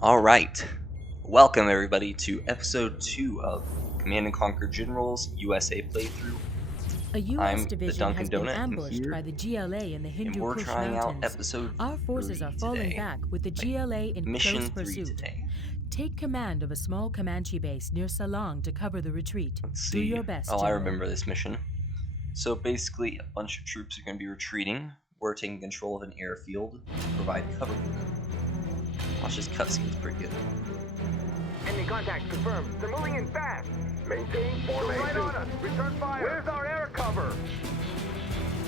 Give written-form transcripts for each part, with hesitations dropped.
Alright, welcome everybody to episode 2 of Command & Conquer Generals USA playthrough. A U.S. I'm the division Dunkin' has been Donut, ambushed here, by the GLA in the Hindu and we're Kush trying out Mountains. episode Our forces 3 are falling today. back with the GLA in Mission close 3 pursuit. today. Take command of a small Comanche base near Salong to cover the retreat. Let's Do see. your best, I General. remember this mission. So basically, a bunch of troops are going to be retreating. We're taking control of an airfield to provide cover for them. Watch this cutscene's pretty good. Enemy contact confirmed. They're moving in fast. Maintain formation. Right on us. Return fire. Where's our air cover?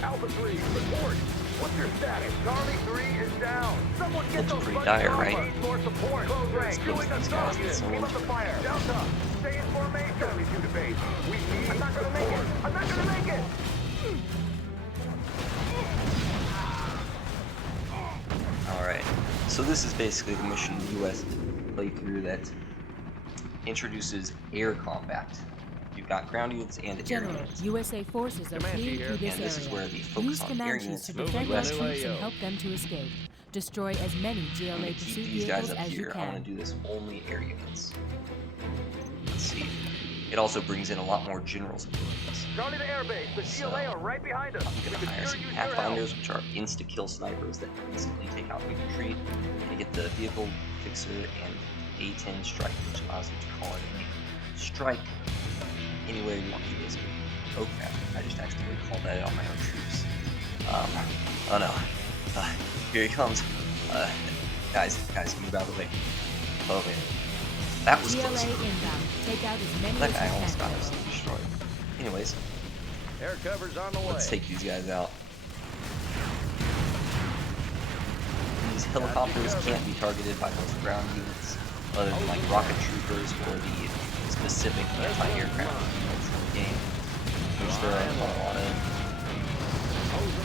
Alpha 3, report. What's your status? Charlie 3 is down. Someone get Looks those pretty buttons dire, off. right? Need more support. Close range. Doing a stop. guys, Keep up the fire. Delta, stay in formation. Charlie 2 to base. We need I'm not gonna make it. I'm not gonna make it. Alright, so this is basically the mission US playthrough that introduces air combat. You've got ground units and air General, units. USA forces are Comanche fleeing here. through this And this is area. where the focus Use on air Comanches units to for the protect our US troops and USO. help them to escape. Destroy as many I'm GLA going to keep pursuit these guys vehicles up as you here. I want can. to do this only air units. Let's see. It also brings in a lot more generals abilities. Charlie to airbase. The So, GLA are right behind us. I'm We going to could hire sure some use your help. Pathfinders, which are insta-kill snipers that instantly take out the retreat. And get the vehicle fixer and A-10 strike, which allows you to call in a strike anywhere you want to use it. Oh crap, I just accidentally called that out on my own troops. Oh no. Here he comes. Guys, move out of the way. Oh man. That was GLA close. inbound. Take out as many That as guy you almost can. got us destroyed. Anyways, Air cover's on the way. let's take these guys out. These helicopters can't be targeted by most ground units, other than like rocket troopers or the specific anti-aircraft units in the game, which there are a lot of.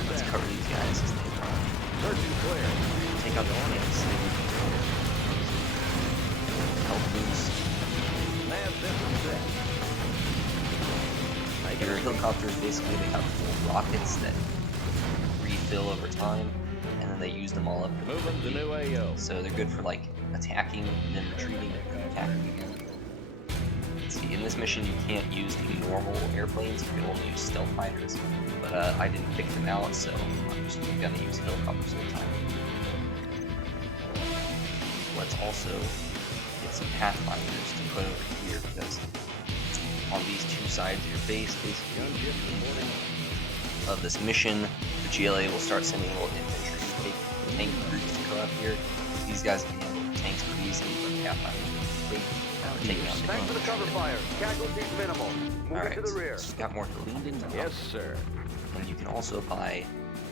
Let's cover these guys as they run. Search and clear. Take out the tanks. They need to help boost. Nav system set. Your helicopters basically they have full rockets that refill over time, and then they use them all up. Moving to new AO. So they're good for like attacking, then retreating, and attacking again. Let's see, in this mission you can't use the normal airplanes, you can only use stealth fighters, but I didn't pick them out, so I'm just gonna use helicopters all the time. Let's also get some Pathfinders to put over here, because on these two sides of your base, basically, of this mission, the GLA will start sending little infantry to take tank groups to come up here. These guys can handle the tanks pretty easily, but Pathfinders will take taking out the Thanks for the cover fire. Casualties minimal. Moving Alright, to the rear. so got more cleaned up. Yes, sir. And you can also buy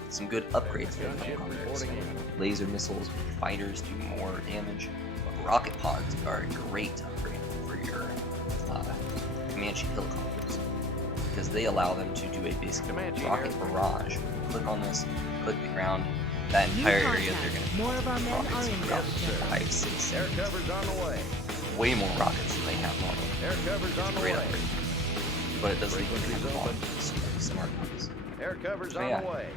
some good upgrades for the helicopters. Laser missiles with fighters do more damage, but rocket pods are a great upgrade for your Comanche helicopters, because they allow them to do a basic Comanche rocket here. barrage. Click on this, click the ground, that entire area they're going to More of our men rockets are from inbound. the height of 6 Air cover's on the way. way more rockets than they have normally. Air cover's on the Great way. upgrade, but it doesn't even Frequency's have open. long smart ones. Air cover's So on yeah. the way.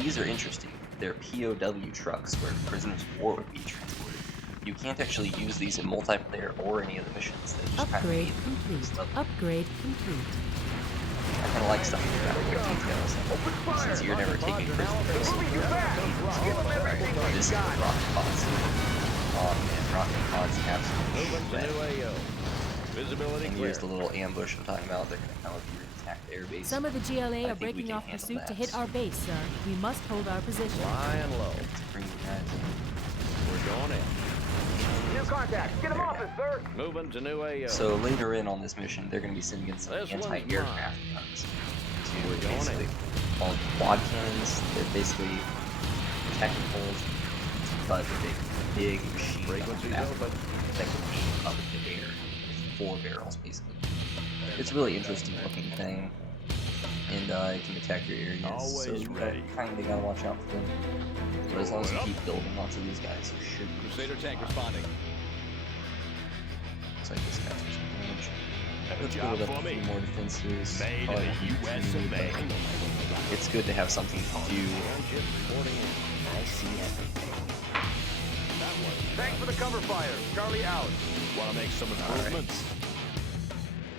These are interesting. They're POW trucks where prisoners of war would be transported. You can't actually use these in multiplayer or any of the missions. They just kind of Upgrade need complete. stuff. Upgrade complete. I kind of like stuff like that, where details. Since you're never taking prisoners, Moving you back. Give them everything this is we got. rocket pods. Oh man, rocket pods absolutely Moving to shred. new AO. Visibility And clear. here's the little ambush I'm talking about. They're gonna come up here and attack the airbase. Some of the I GLA are think we breaking can off handle pursuit to that. hit our base, sir. We must hold our position. Flying low. Let's bring you guys in. We're going in. New contact. Get him off it, sir. Moving to new AO. So later in on this mission, they're going to be sending in some This one's anti-aircraft guns to We're going basically called quad cannons. They're basically technicals, but big machine Frequency's guns open. that can aim up in the air with 4 barrels, basically. It's a really interesting looking thing, and it can attack your areas. So Always you ready. kind of gotta watch out for them. But as long as you keep building lots of these guys, you should be Crusader tank fine. responding. Looks like this guy's some damage. Have a Let's job build up for a me. few more defenses. Made in Probably the not US too of many, A. but it's good to have something to do. Gunship reporting in. I see everything. That one. Thanks for the cover fire. Charlie out. Want to make some improvements?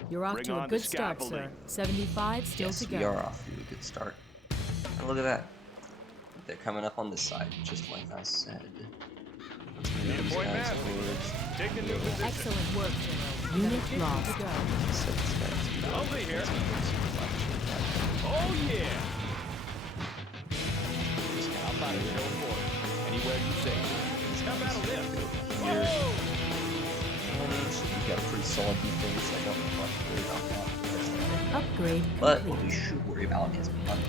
You're off Bring to a on good the start, sir. scaffolding. 75 still Yes, to go. we are off to a good start. And look at that. They're coming up on this side, just like I said. Let's move these Point guys master. towards. Take the new position. Excellent work, General. Unit lost. To go. Set these guys to I'll be here. go. Oh yeah. How about a show for it? Anywhere you say. How about a lift? Here. Whoa! And we've got a pretty solid defense. I don't have to worry about that. Upgrade But complete. what we should worry about is money.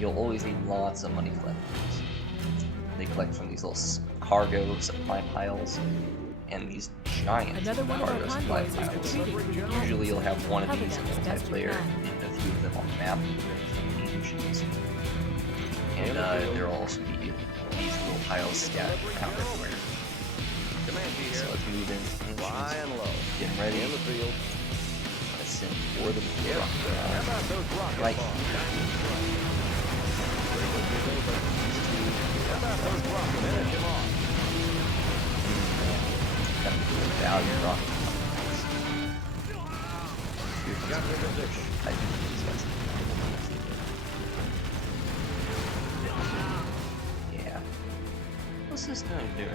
You'll always need lots of money collectors. They collect from these little cargo supply piles and these giant Another one of our cargo supply convoys is piles. retreating. Usually you'll have one of Cover these in them as best you multiplayer can. and a few of them on the map. And there'll also be these little piles scattered around everywhere. Comanche So here. let's move in. Flying low. Getting ready. In the field. Let's send for them. Yes, sir. How about those rocket Right. bombs? How about those rockets? Finish him off. Got to do value rocket. Got your position. I think these guys. Yeah. What's this guy doing?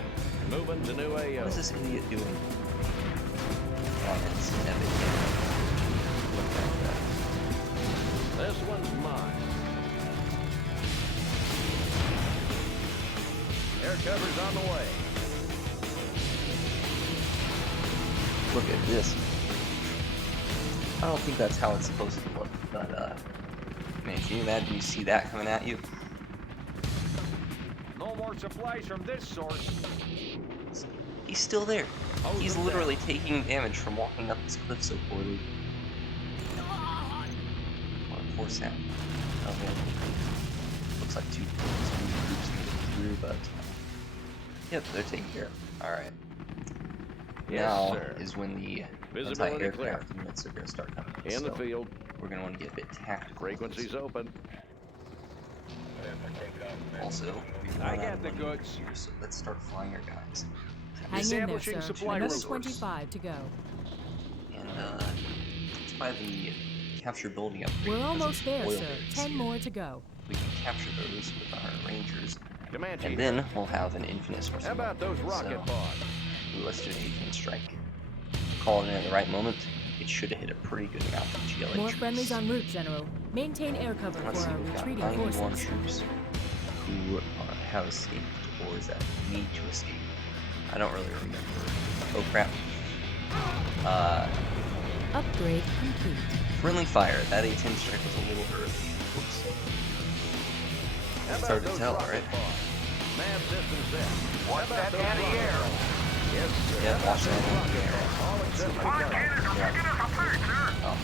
Moving to new AO. What's this idiot doing? Oh, that's epic. Look at that. This one's mine. Air cover's on the way. Look at this. I don't think that's how it's supposed to look, but man, can you imagine you see that coming at you? No more supplies from this source. He's still there. Hose He's him literally taking damage from walking up this cliff so poorly. What a poor Sam. Oh man. Looks like two groups made it through, but yep, they're taken care of. Alright. Yes, Now sir. is when the Visibility anti-aircraft units are going to start coming in. In the So field. we're going to want to get a bit tactical. Frequencies open. Also, we've I run out got of the money goods. here, so let's start flying our guys. Hang in there, Establishing sir. supply Another resource. 25 to go. And let's buy the capture building up. We're almost there, oil sir. rigs 10 here. more to go. We can capture those with our rangers, Comanche. and then we'll have an infinite source. How of about money. those rocket So, pods? let's do an 18 strike. Call it in at the right moment. It should have hit a pretty good amount of GLA More troops. friendlies en route, General. Maintain air cover Let's for see, our we've got retreating 91 forces. troops who have escaped, or is that need to escape. I don't really remember. Oh crap. Upgrade complete. Friendly fire. That 18 strike was a little early. Whoops. How It's about hard to those tell, rocket right? pods? Nav system set. Watch How about that those anti-air. rocket pods? Yes, sir. Yeah, How watch about that those rocket anti-air. pods? All accessible targets. Oh,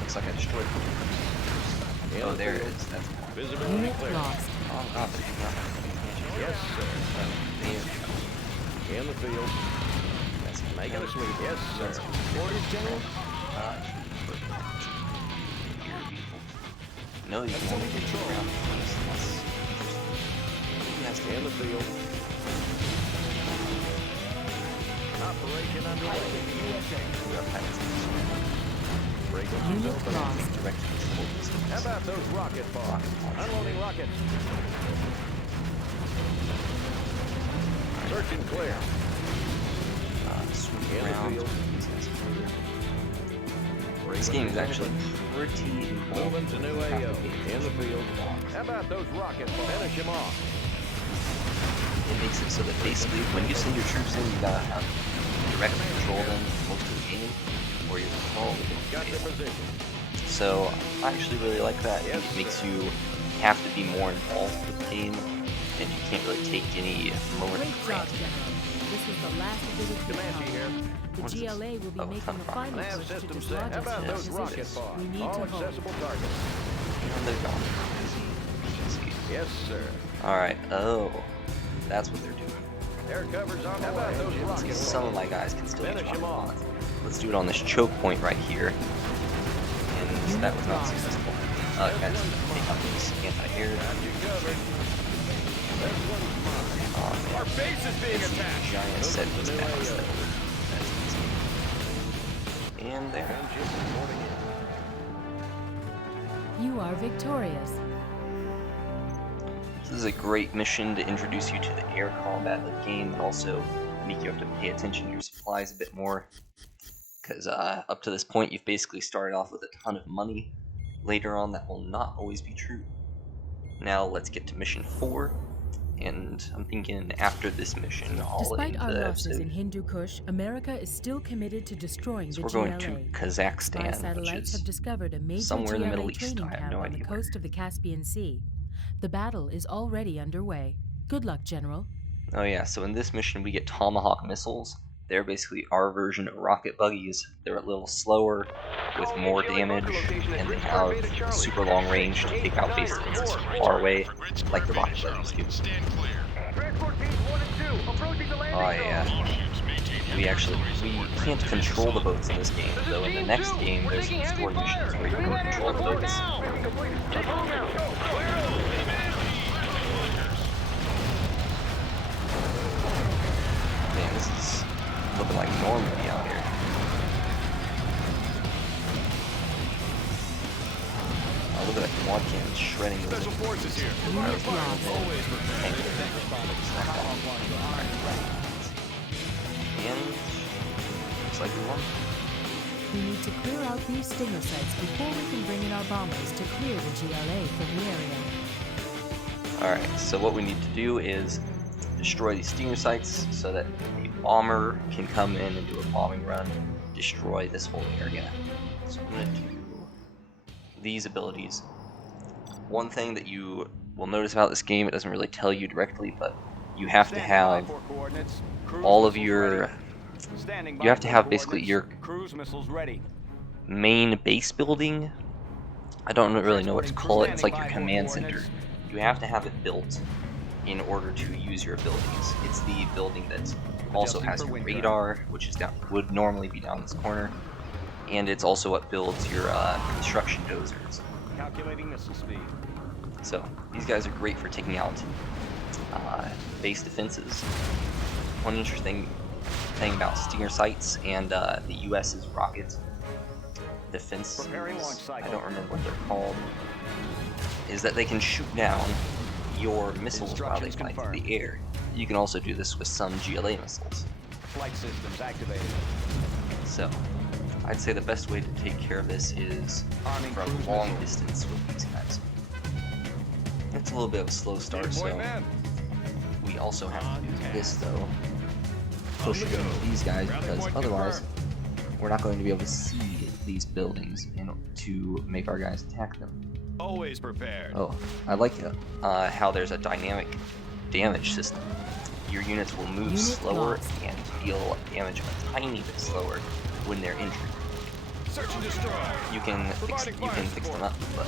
looks like I destroyed it. In Oh, the there it field. is. That's cool. Visibility Unit clear. lost. Oh god, they're taking out the Yes, sir. damn. In the field. That's Making a sweep. Yes, sir. Orders, General. No, you can only control around. In the field. Operation underway. Frequencies Unit open. lost. How about those rocket pods? Unloading rockets. Search and clear. Swoop In the around. field. This game is actually pretty Moving to new AO. complicated. In the field. How about those rocket pods? Finish him off. It makes it so that basically when you send your troops in, you gotta have direct control them most of the game, or you're totally Got gonna the fail. position. So I actually really like that. Yes, It makes sir. you have to be more involved with the game, and you can't really take any moment Great for job, granted. General. This is the last of the retreat Comanche here. column. The What's this? GLA will be Oh, making a front. final Nav push to system set. dislodge How us about from those our rocket positions. pods? We need All to hold. accessible targets. And they're gone. Easy. Yes, sir. Alright, oh. That's what they're doing. Air cover's on the way. How about those See, rocket some of pods? my guys can still Finish get him shot. off. Let's do it on this choke point right here. And that was not successful. Guys, take out these anti-air. Got you covered. Oh, Our base is being it's attacked. a giant set piece mass that that's easy. And there. You are victorious. This is a great mission to introduce you to the air combat of the game and also make you have to pay attention to your supplies a bit more. Because up to this point, you've basically started off with a ton of money. Later on, that will not always be true. Now, let's get to mission 4. And I'm thinking after this mission, I'll Despite end our the losses episode. in Hindu Kush, America is still committed to destroying So the we're GLA. going to Spy Kazakhstan, which satellites have is discovered a major somewhere in the GLA Middle East. training I have camp no on the idea coast of the Caspian Sea. The battle is already underway. Good luck, General. Oh yeah, so in this mission we get Tomahawk missiles. They're basically our version of rocket buggies. They're a little slower, with more damage, and they have super long range to take out base defenses from far away, like the rocket buggies do. Transport teams 1 and 2, approaching the landing Oh yeah. zone. We can't control the boats in this game, though in the next game there's some story missions where you can control the boats. Mission completed. Take off now. Go. Man, this is looking like Normandy out here. Oh, look at that quad cannon shredding those. Special forces here. Unit lost. Always prepared. And looks like we won. We need to clear out these stinger sites before we can bring in our bombers to clear the GLA from the area. Alright, so what we need to do is destroy these stinger sites so that a bomber can come in and do a bombing run, destroy this whole area. So I'm going to do these abilities. One thing that you will notice about this game, it doesn't really tell you directly, but you have to have all of your... You have to have basically your cruise missiles ready. main base building. I don't really know what to call it. It's like your command center. You have to have it built in order to use your abilities. It's the building that also has your radar, which is down, would normally be down this corner, and it's also what builds your construction dozers. Calculating missile speed. So these guys are great for taking out base defenses. One interesting thing about stinger sites and the US's rocket defense, I don't remember what they're called, is that they can shoot down your missiles while they fly through the air. You can also do this with some GLA missiles. Flight systems activated. So I'd say the best way to take care of this is from long distance with these guys. It's a little bit of a slow start, so we also have to do this though. Push into these guys, because otherwise we're not going to be able to see these buildings to make our guys attack them. Always prepared. Oh, I like how there's a dynamic damage system. Your units will move slower and deal damage a tiny bit slower when they're injured. Search and destroy. You can fix them up, but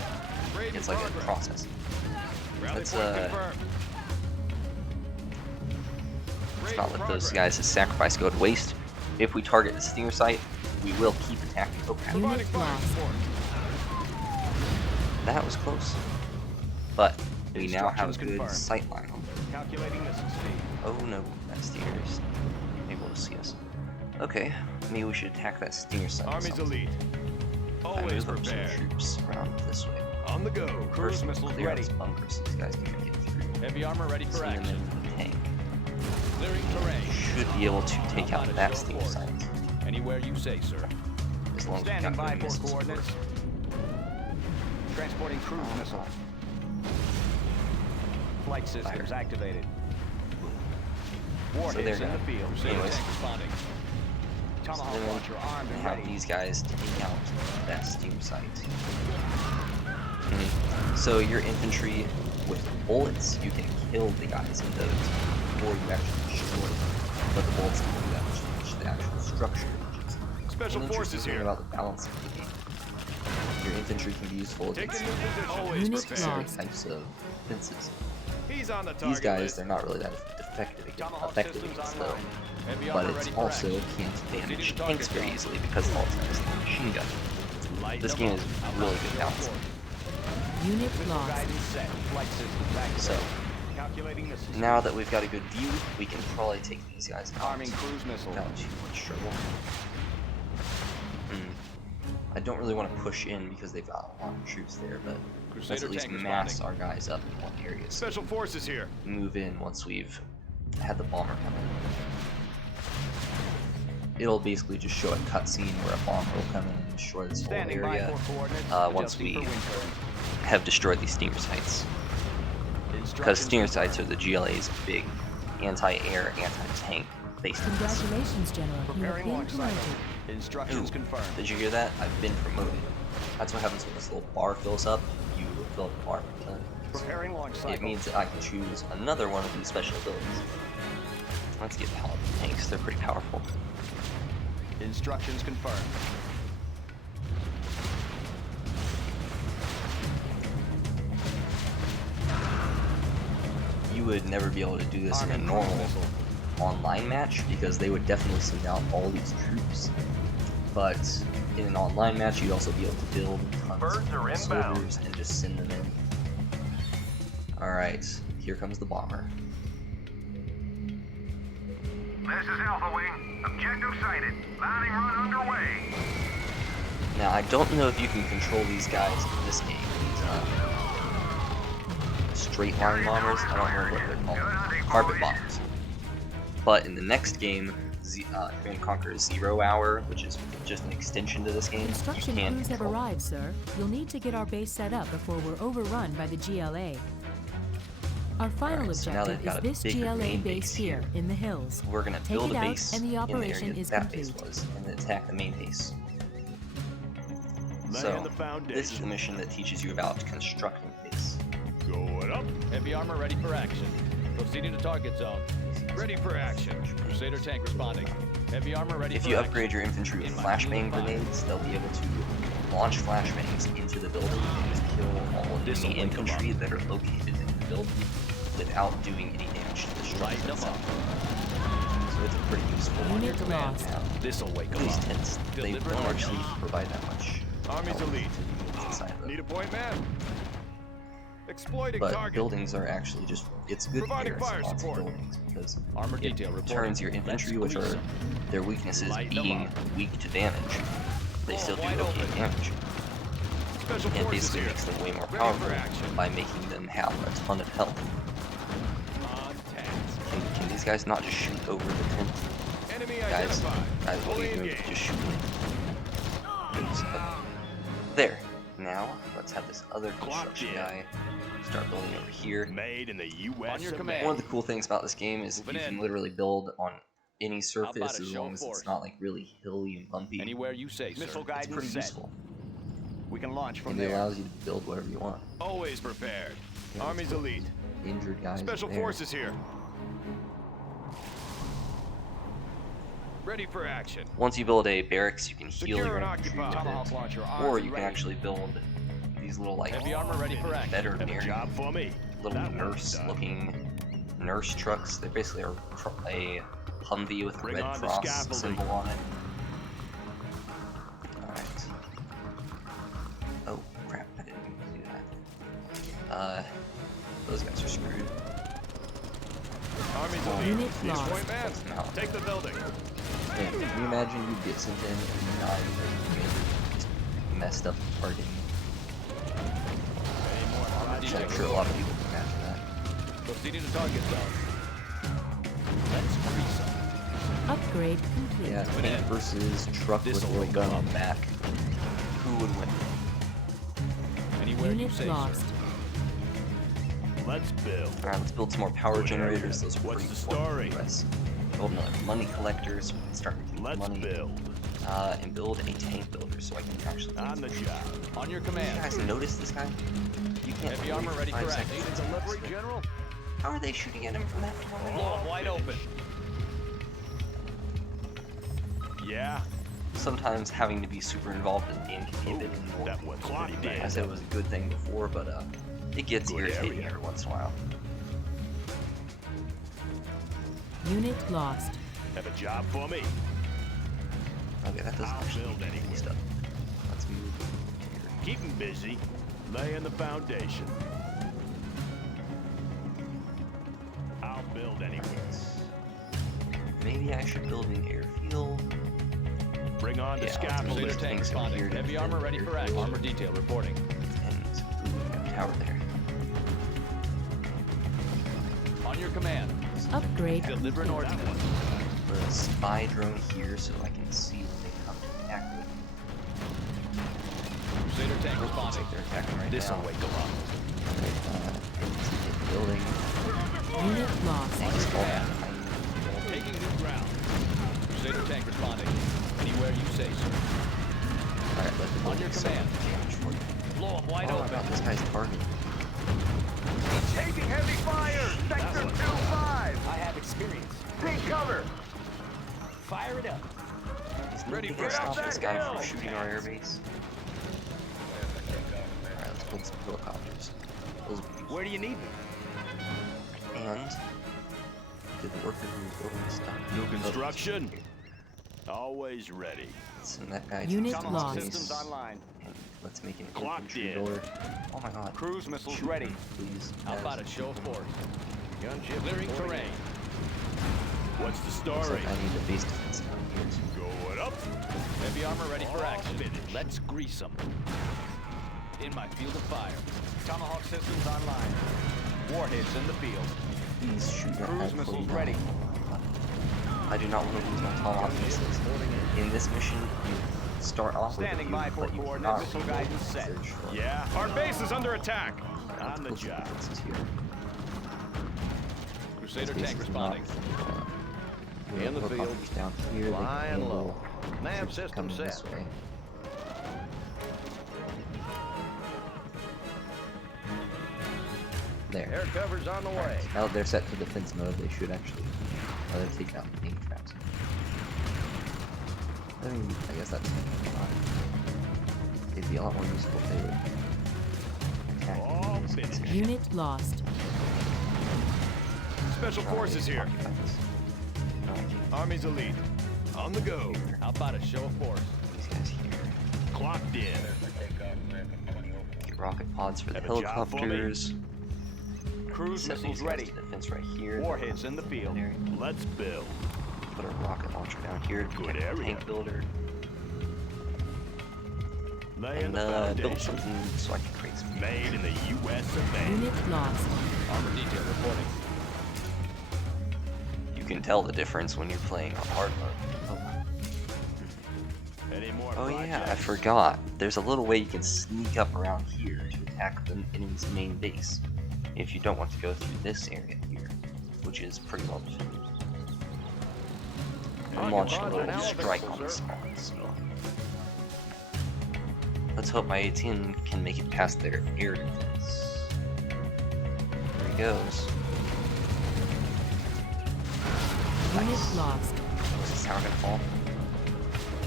it's like a process. Let's not let those guys' sacrifice go to waste. If we target the stinger site, we will keep attacking. Oh crap. Unit lost. That was close. But we now have a good sight line on them. Calculating missile speed. Oh no, that stinger is able to see us. Okay, maybe we should attack that stinger site. Army's elite. I Always move up some prepared. troops around this way. On the go. Cruise First, missiles clear out ready. this bunker so these guys can get through. Heavy armor ready for Send them action. into the tank. Clearing terrain. Should be able to take out that stinger site. Anywhere you say, sir. As long as we Standing got by good for missiles to work. coordinates. Transporting cruise missile. Flight systems Fire. activated. So Warheads they're in the done. field. Anyways. Tank responding. So Tomahawk then launcher armed we and have ready. these guys take out that stinger site. So your infantry with bullets, you can kill the guys in those before you actually destroy them. But the bullets can do damage to the actual structure. Special An forces interesting thing here. about the balance of the game. Your infantry can be useful against Taking new position. Always Unit prepared. certain lost. types of defenses. He's on the target These guys, list. they're not really that effective Tomahawk against systems though. online. Heavy But armor it's ready for also action. can't damage Proceeding to tanks target very zone. easily because it also has the machine gun. Light This them game up. is Outbound really good field balance. report. Unit Missile lost. guidance set. Flight systems activated. So Calculating missiles. Now that we've got a good view, we can probably take these guys out Arming cruise missile. without too much trouble. I don't really want to push in because they've got a lot of troops there, but let's Crusader at least tank mass responding. our guys up in one area. So Special forces here. move in once we've had the bomber come in. It'll basically just show a cutscene where a bomber will come in and destroy this whole Standing by area for coordinates. once Adjusting we for wind current. have destroyed these steamer sites. Because steamer sites are the GLA's big anti-air, anti-tank based bases. Congratulations, General. You have Preparing been launch cycle. promoted. Instructions Ooh, confirmed. did you hear that? I've been promoted. That's what happens when this little bar fills up. You fill up the bar per turn. Preparing launch cycle. It means that I can choose another one of these special abilities. Let's get paladin tanks. They're pretty powerful. Instructions confirmed. You would never be able to do this in a Arming normal cruise missile. online match because they would definitely send out all these troops. But in an online match, you'd also be able to build tons Birds are of inbound. soldiers and just send them in. Alright, here comes the bomber. This is Alpha Wing. Objective sighted. Landing run underway. Now, I don't know if you can control these guys in this game. These straight line bombers, I don't know what they're called. Carpet bombers. But in the next game, Command & Conquer 0 Hour, which is just an extension to this game, Construction you can crews have control. arrived, sir. You'll need to get our base set up before we're overrun by the GLA. Our final Alright, so now they've objective got is a this bigger GLA main base base here here. in the hills. We're gonna Take build it a out, base and the in operation the area is that base complete. was, and then attack the main base. Laying So, the foundation. this is the mission that teaches you about constructing a base. Going up. Heavy armor ready for action. Proceeding to target zone. Ready for action. Crusader tank responding. Heavy armor ready If for you action. upgrade your infantry with In my flashbang field of fire. grenades, they'll be able to launch flashbangs into the building and just kill all of This'll the wake 'em infantry that are located in the building without doing any damage to the structure Light 'em itself. up. So it's a pretty useful one. Unit lost. Now, This'll wake them these up. tents, they Deliver don't orders. actually provide that much Army's help elite. to units inside of them. Need a point, man. Exploiting But target. buildings are actually just, it's good Providing for fire lots of support. buildings because Armor it detail reporting. turns your infantry, which Let's are squeeze 'em. their weaknesses Light 'em being up. weak to damage. They still do wide okay open. damage. Special And forces basically here. makes them way more Ready for powerful action. by making them have a ton of health. On task. Can these guys not just shoot over the tent? Enemy Guys, identified. what are Fully you doing? engaged. Just shoot me. Oops, okay. There. Now, let's have this other construction in. guy start building over here. Made in the U.S. On your command. One of the cool things about this game is Moving you can in. literally build on any about surface a as show long of as force? it's not like really hilly and bumpy. Anywhere you say, sir. Missile It's pretty useful. We can launch from And it there. allows you to build whatever you want. Always prepared. Yeah, Army's it's elite. Injured guys. Special there. forces here. Ready for action. Once you build a barracks, you can heal Secure your and infantry with occupy. Tomahawk it. launcher. Or you can actually build these little like Heavy armor ready for action. veterinary Job for me. little That one's nurse-looking nurse trucks. They basically are a Humvee with a Bring red on the cross scaffolding. symbol on it. Alright. Oh, crap, I didn't mean to do that. Those guys are screwed. Army's Oh, elite. Unit These lost. point man. No. Take the building. Man, can you imagine you'd get sent in and you die because you just messed up the target? Any more armor I'm detail sure a lot of people can imagine that. Proceeding to target zone. Let's freeze them. Upgrade complete. Yeah, Moving tank in. versus truck with This'll a little wake gun 'em on up. the back. Who would win? Anywhere you Unit say, lost. sir. Let's build. Alright, let's build some more power Good generators. area. Those are What's pretty the important story? for us. Build another money collector so we can start making Let's money. build. And build a tank builder so I can actually. On the job. On your You command. guys notice this guy? You can't. Heavy wait armor for ready 5 for seconds action. to Delivery, attack. General. How are they shooting at him from that far away? Blow 'em wide open. Yeah. Sometimes having to be super involved in the game can be a bit annoying. That one's pretty I bad. said it was a good thing before, but it gets Good irritating area. every once in a while. Unit lost. Have a job for me. Okay, that doesn't I'll actually build do any anywhere. stuff. Let's move here. Keep 'em busy. Laying the foundation. build anywhere. Maybe I should build an airfield. Bring on the Yeah, scaffolding. let's Crusader tank things over here responding. to Heavy defend armor ready for airfield. action. Armor detail reporting. And ooh, we got a tower there. On your command. Upgrade Deliver an complete. ordnance. Put a spy drone here so I can see when they come to attack me. Crusader tank Looks responding. like they're attacking right This'll now. wake them up. Hit the building. Unit lost. Thanks, your all command. behind me. Taking new ground. Crusader tank responding. Anywhere you say, sir. Alright, let the On your building set command. damage for me. Blow them wide Oh, I open. got this guy's target. Taking heavy fire! Sector 2-5! I have experience. Take cover! Fire it up. Is Ready nobody for gonna stop action. this guy Hill. from shooting our airbase? Alright, let's build some helicopters. Those would be Where do you need me? And did the worker who was building this stuff? New construction. Always ready. Send that guy Unit to the lost. base, Systems online. and let's make an Clocked infantry in. door. Oh my god. Cruise missiles Shoot ready. him, please. How about a Yes. show of force? Gunship Clearing reporting. terrain. What's the Looks story? like I need a base defense down here too. Going up. Heavy armor ready for All action. finished. Let's grease them. In my field of fire. Tomahawk systems online. Warheads in the field. Please shoot at Cruise that missiles plane. ready. I do not want to lose my Tomahawk missiles. In this mission, you start off with a Standing few, by for but you coordinate cannot missile reload guidance because set. they're short. Yeah. Our base is under attack. Let's On the build some job. defenses here. Crusader This tank base is not responding. full. We In the have field. helicopters down here. They can Flying handle low. Nav troops system coming this set. way. There. Air cover's on the way. Now that they're set to defense mode, they should actually take out the game traps. I mean, I guess that's fine. It'd be a lot more useful if they would attack All enemies finished. instead of Unit lost. Special trying forces to here. occupy this. No, I can't. Army's elite. On the go. Here. How about a show of force? These guys here. Clocked in. Get rocket pods for the Have a job for me. helicopters. Cruise Set missiles these guys ready. to defense right here. Warheads in the field. There. Let's build. Put a rocket launcher down here to Good protect the area. tank builder. Laying And the build foundation. something so I can create some Made in the U.S. of A. Unit lost. Armor detail reporting. You can tell the difference when you're playing on hard mode. Any more Oh yeah, I projects? forgot. There's a little way you can sneak up around here to attack the enemy's main base. If you don't want to go through this area here, which is pretty well defended. I'm launching a little strike on this one, so let's hope my 18 can make it past their air defense. There he goes. Unit lost. Is this tower gonna fall?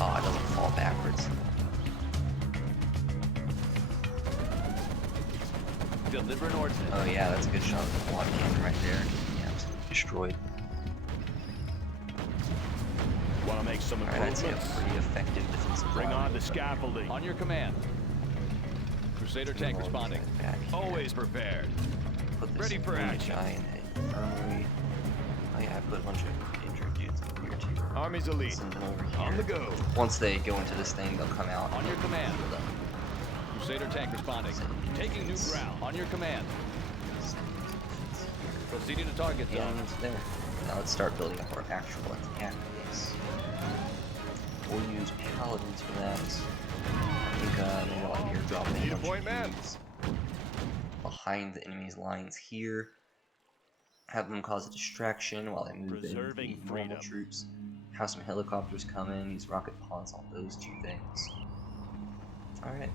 Oh, it doesn't fall backwards. Deliver an ordnance. Oh yeah, that's a good shot of the quad cannon right there. Yeah, absolutely destroyed. Want to make some Alright, I'd say a improvements? pretty effective defensive Bring line. on the scaffolding. On your command. Crusader tank responding. Back here. Always prepared. Put this ready for really action. giant infirmary. Oh yeah, I put a bunch of injured dudes in here too. Army's elite. Send them over here. On the go. Once they go into this thing, they'll come out. On your command. Heal them. Crusader tank responding. Taking new ground. On your command. Send them to defense here. Proceeding to target zone. And there. Now let's start building up our actual attack base. We'll use paladins for that. I think maybe I'll airdrop Need a a bunch point of man. dudes behind the enemy's lines here. Have them cause a distraction while I move in Preserving the normal freedom. troops. Have some helicopters come in, use rocket pods on those two things. Alright.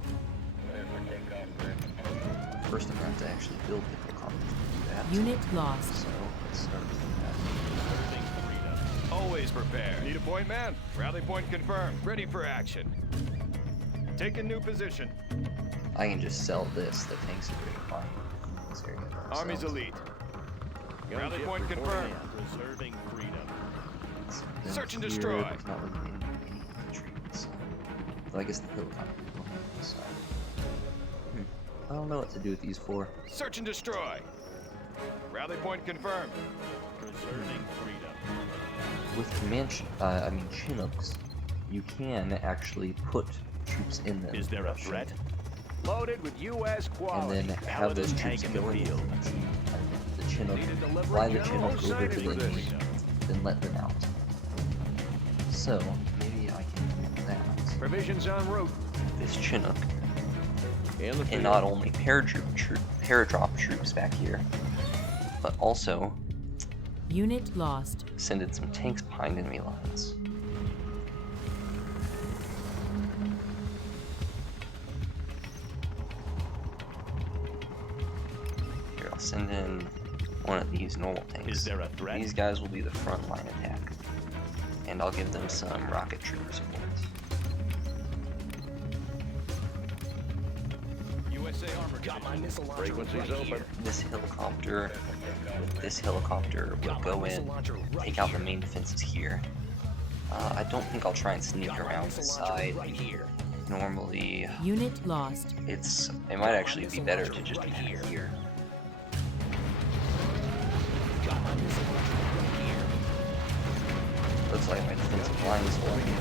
First I'm going to have to actually build the helicopters to do that. Unit lost. So let's start with Preserving freedom. Always prepared. Need a point man. Rally point confirmed. Ready for action. Take a new position. that. I can just sell this, the tanks are doing fine in this area. by Army's themselves. elite. Rally Gunship point reporting confirmed. in. Preserving freedom. Then Search and here, destroy. there's not really any infantry on this side. Well, I guess the helicopter will have this side. I don't know what to do with these four. Search and destroy. Rally point confirmed. Preserving freedom. With Chinooks, you can actually put troops in them. Is there a threat? Loaded with U.S. And quality. then have those troops tank in go the in field. the Chinook, fly the Chinook over to the enemy, then let them out. So, maybe I can do that. Provisions en route. This Chinook, In the and not only paradrop troops back here, but also Unit lost. send in some tanks behind enemy lines. Here, I'll send in one of these normal tanks. Is there a threat? These guys will be the front line attack, and I'll give them some rocket trooper support. USA Armor Got my missile launcher Frequencies right open. here. This helicopter will go in, take out the main defenses here. I don't think I'll try and sneak around the side. Right here. Normally, Unit lost. it might actually be better to just be here. Got my missile launcher right here. Looks like my defensive line is holding it,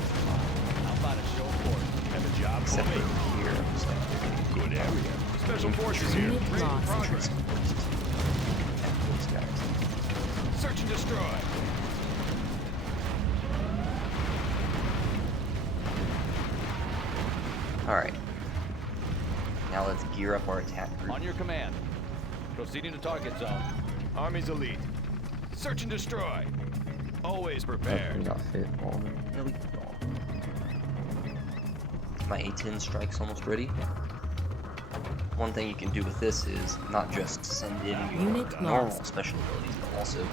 How about a show of force? Have a job except for for me. here. Looks like they're gonna Good area. Special forces here. Unit Ready for lost. progress. attack those guys. Search and destroy. Alright. Now let's gear up our attack group. On your command. Proceeding to target zone. Army's elite. Search and destroy. Always Hopefully prepared. not fit all the elite at all. My A-10 strike's almost ready. One thing you can do with this is not just send in your Unit normal lost. special abilities, but also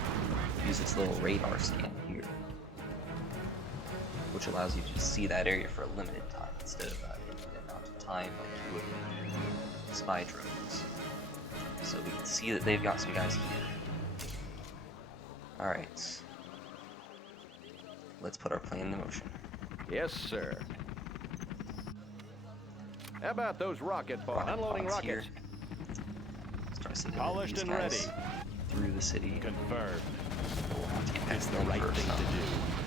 use this little radar scan here, which allows you to see that area for a limited time instead of an infinite amount of time like you would with spy drones. So we can see that they've got some guys here. Alright. Let's put our plan into motion. Yes, sir. How about those rocket pods? Rocket Unloading pods rockets. here. Start sending Polished these and guys ready. through the city. Confirmed. We'll have to get past It's the them right first. thing to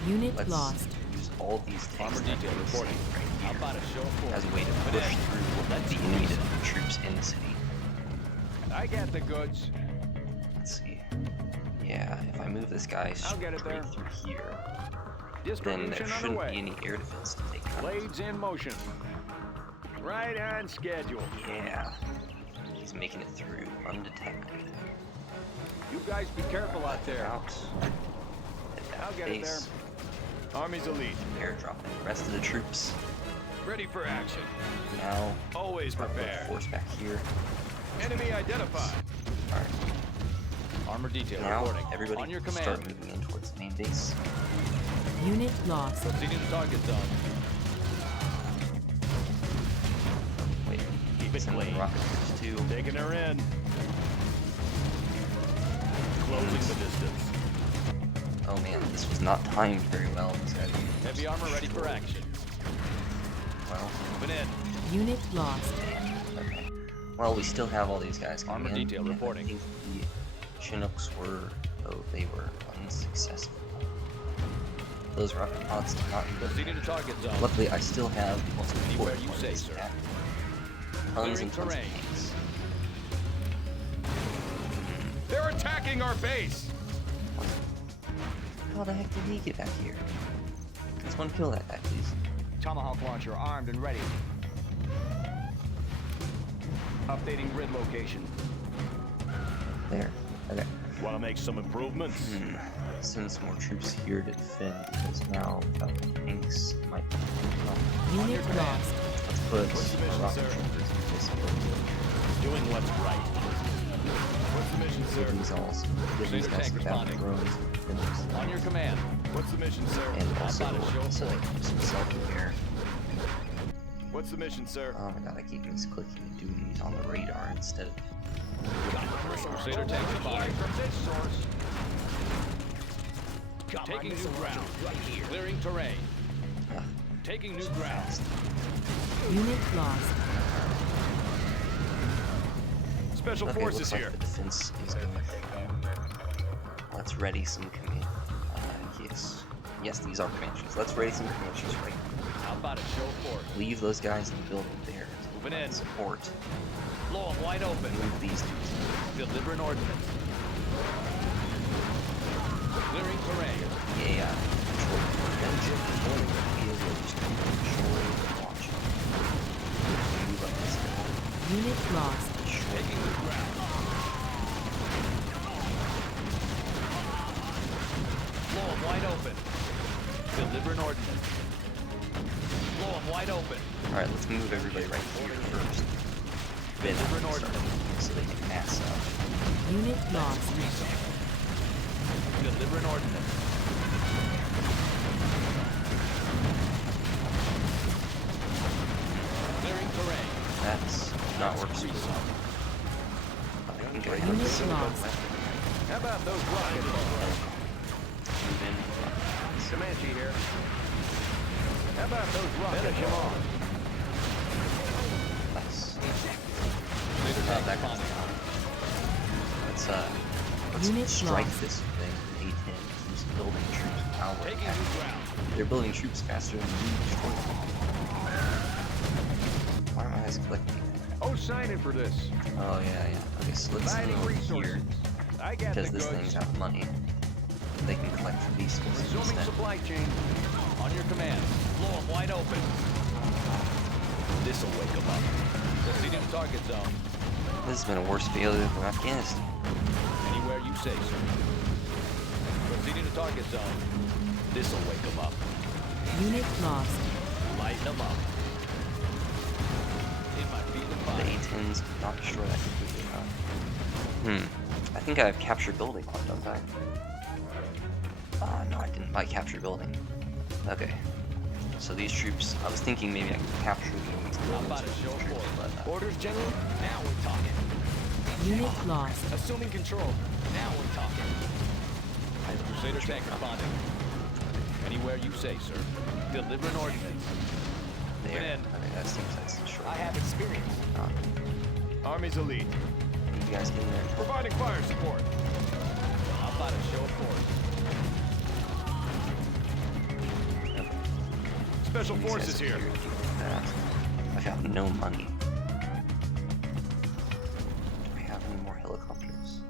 do. Unit Let's lost. use all these tanks Armor that detail are reporting. right How here about a show of force? as a way to push through the enemy troops in the city. I got the goods. Let's see. Yeah, if I move this guy I'll get it straight there. through here, then there Distribution shouldn't be underway. any air defense to take out. Blades in motion. Right on schedule. Yeah. He's making it through undetected. You guys be careful out there. Out. Hit that I'll get it base. Army's elite. Airdrop the rest of the troops. Ready for action. Now, Always put prepared. force back here. Enemy identified. Alright. Armor detail Now, reporting. everybody On your start command. moving in towards the main base. Unit lost. Proceeding to target zone. Wait, Keep it send the clean. rocket troops too. Taking her in. Closing the distance. Oh man, this was not timed very well. These guys are Heavy armor ready for action. well. Moving in. Unit lost. Okay. Well, we still have all these guys coming Armor in. detail and reporting. I think the Chinooks were, they were unsuccessful. Those rocket pods did not go. Proceeding to target zone. Luckily, I still have the most Anywhere important you one of say, this sir. attack. Tons and Clearing tons of terrain. tanks. They're attacking our base. How the heck did he get back here? Let's one kill that guy, please. Tomahawk launcher armed and ready. Updating grid location. There. Okay. Want to make some improvements? Send some more troops here to defend because now without the tanks might be Unit lost. Let's put What's the mission, rocket sir? troopers in this area. Doing what's right. What's the mission, Give sir? these all give these Crusader guys tank some battle responding. drones and finish On your command. What's the mission, sir? and How also about a show of so they force? can do some self-repair. What's the mission, sir? Oh my god, I keep misclicking and doing these on the radar instead of Crusader tank responding. From this source. Got my Taking new missile launcher ground. right here. Clearing terrain. Ugh, Taking new ground. fast. Unit lost. Special Okay, forces looks like here. the defense is going. let's ready some command. Yes, these are Comanches. Let's ready some Comanches right now. How about a show of force? Leave those guys in the building there. Moving in. Support. Blow them wide open. Move these dudes. Deliver an ordinance. Clearing terrain. Yeah. Control the engine. Control the vehicles. Control the launch. Move up this hill. Unit lost. Taking the ground. Blow them wide open. Deliver an ordinance. Blow them wide open. Alright, let's move everybody right here first. Then Deliver an ordinance. so they can mass out. Unit lost. Deliver an ordinance. Clearing terrain. That's not work super well. I think I have Unit a silver lost. weapon. How about those rocket balls? Move in. Comanche here. How about those rocket Finish him balls? off. Nice. Later That tank comes responding. down. Let's Unit strike lost. this thing with A10. Who's building troops power. Taking new ground. They're building troops faster than we destroy them. Why am I guys collecting? Oh, signing for this. Oh yeah. Okay, so let's Providing move resources. here I got because the this goods. thing's got money. They can collect resources Resuming instead. supply chain. On your command. Blow them wide open. This'll wake them up. Proceeding to target zone. This has been a worse failure from Afghanistan. Anywhere you say, sir. Proceeding to target zone. This'll wake them up. Unit lost. Lighten them up. In my field of The fire. A-10s did not destroy that completely, huh? I think I have capture building on, don't I? No, I didn't buy capture building. Okay. So these troops, I was thinking maybe I could capture these How buildings about a with show these of troops, force? but Orders, General? Now we're talking. Unit lost. Assuming control. Now we're talking. Crusader tank responding. Anywhere you say, sir. Deliver an ordinance. there. Win. Okay, that seems that's destroyed. I have experience. Army's elite. You guys get in there. Providing fire support. How about a show of force? Okay. Special These guys forces up here. do that. I got no money. Do I have any more helicopters?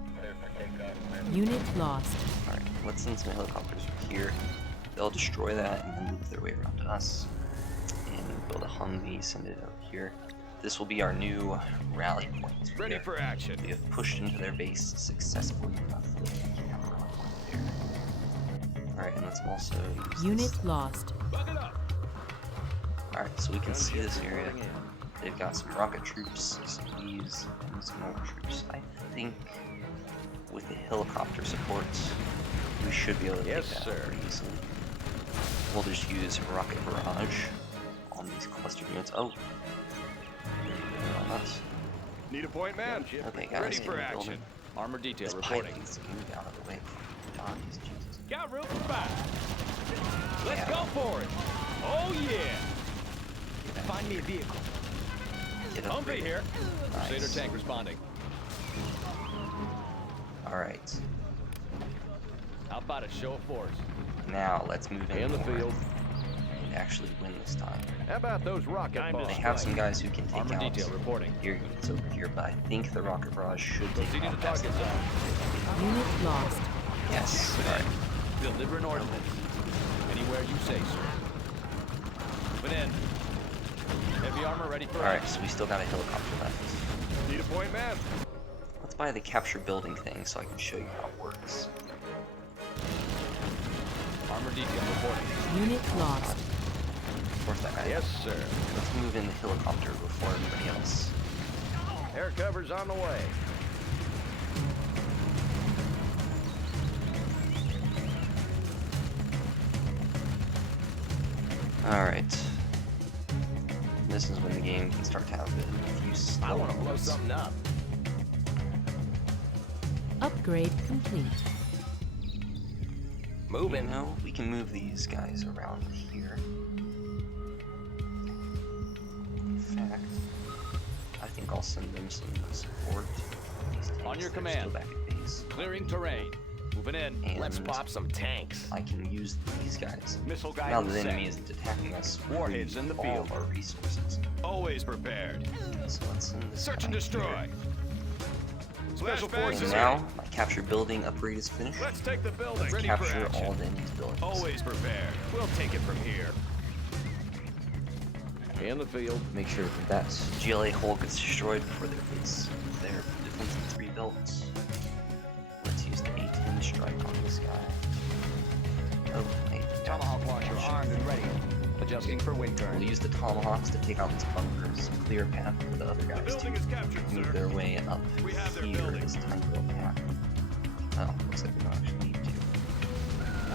Unit lost. Alright, let's send some helicopters over here. They'll destroy that and then move their way around to us. And build a Humvee, send it over here. This will be our new rally point. Ready for action. We have pushed into their base successfully enough that we can have a rally point there. Alright, and let's also use Unit this. lost. Bucket up. Alright, so we can see this area. They've got some rocket troops, some of these, and some more troops. I think with the helicopter support, we should be able to Yes, take that sir. out pretty easily. We'll just use rocket barrage on these cluster units. Oh, on us. Need a point man. Okay, guys, Ready get for in the action. building. Armor detail This pipe reporting. needs to move out of the way before he dies. Jesus. Got room for fire. Let's Yeah. go for it. Oh yeah. Find me a vehicle. Get Humvee upgraded. here. Crusader Nice. tank responding. Alright, How about a show of force? now let's move In the more field. and actually win this time. How about those rocket Time to balls? They have some guys who can take Armor out detail reporting. your units over here, but I think the rocket barrage should take Proceeding out to target zone. Unit lost. Yes. Alright. Deliver an ordinance. Anywhere you say, sir. Moving in. Heavy armor ready for Alright, action. so we still got a helicopter left. Need a point man. Let's buy the capture building thing so I can show you how it works. Armor detail reporting. Unit lost. Of course that guy. Yes, sir. Let's move in the helicopter before everybody else. Air cover's on the way. Alright. This is when the game can start to have a few slow I want to blow moments. something up. Upgrade complete. You know, we can move these guys around here. In fact, I think I'll send them some support. These On your tanks, they're command. Still back at base. Clearing terrain. Moving in. And Let's pop some tanks. I can use these guys. Missile Now guidance that the set. enemy isn't attacking us, Warheads in the all field. of our resources. Always prepared. So let's send this Search guy and destroy. here. Special Flashbang forces And here. now my capture building upgrade is finished. Let's take the building. Let's Ready for capture action. all the enemy's buildings. Always prepared. We'll take it from here. In the field. Make sure that GLA hull gets destroyed before their defensive 3 built. Let's use the A-10 strike on this guy. Oh, wait. Tomahawk launcher armed and ready. Adjusting for wind We'll turn. use the tomahawks to take out these bunkers, clear a path for the other The guys building to is captured, move sir. their way up We have their here, building. this tiny little path. Oh, looks like we don't actually need to.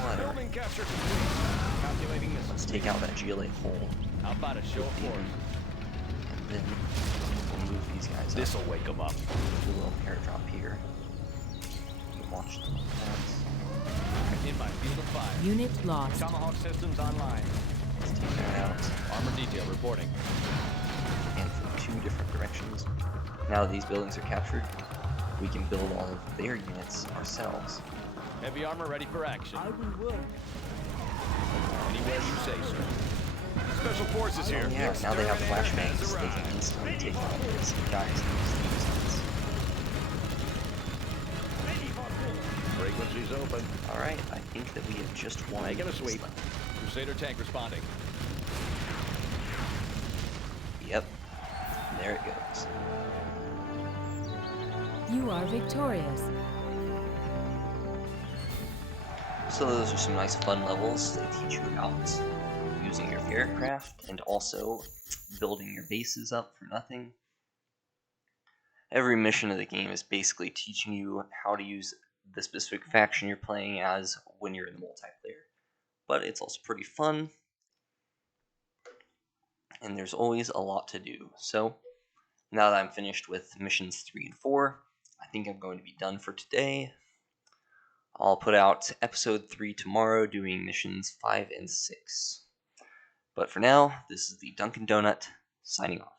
Whatever. Building capture complete. Calculating Let's missiles. take out that GLA hull, How about a show of force? and then we'll move these guys up. This'll wake them up. Do a little airdrop here. Watch that. In my field of fire. Unit lost. Tomahawk systems online. Let's take that out. Armor detail reporting. And from 2 different directions. Now that these buildings are captured, we can build all of their units ourselves. Heavy armor ready for action. will work. Anywhere you say, sir. Special forces here. Yeah, now they have Exterminator flashbangs. has They can arrived. instantly take out these guys and use these Frequencies open. Alright, I think that we have just won. Making a this sweep. one. Crusader tank responding. Yep. There it goes. You are victorious. So those are some nice fun levels. They teach you about using your aircraft and also building your bases up for nothing. Every mission of the game is basically teaching you how to use the specific faction you're playing as when you're in the multiplayer. But it's also pretty fun, and there's always a lot to do. So now that I'm finished with missions 3 and 4, I think I'm going to be done for today. I'll put out episode 3 tomorrow, doing missions 5 and 6. But for now, this is the Dunkin' Donut, signing off.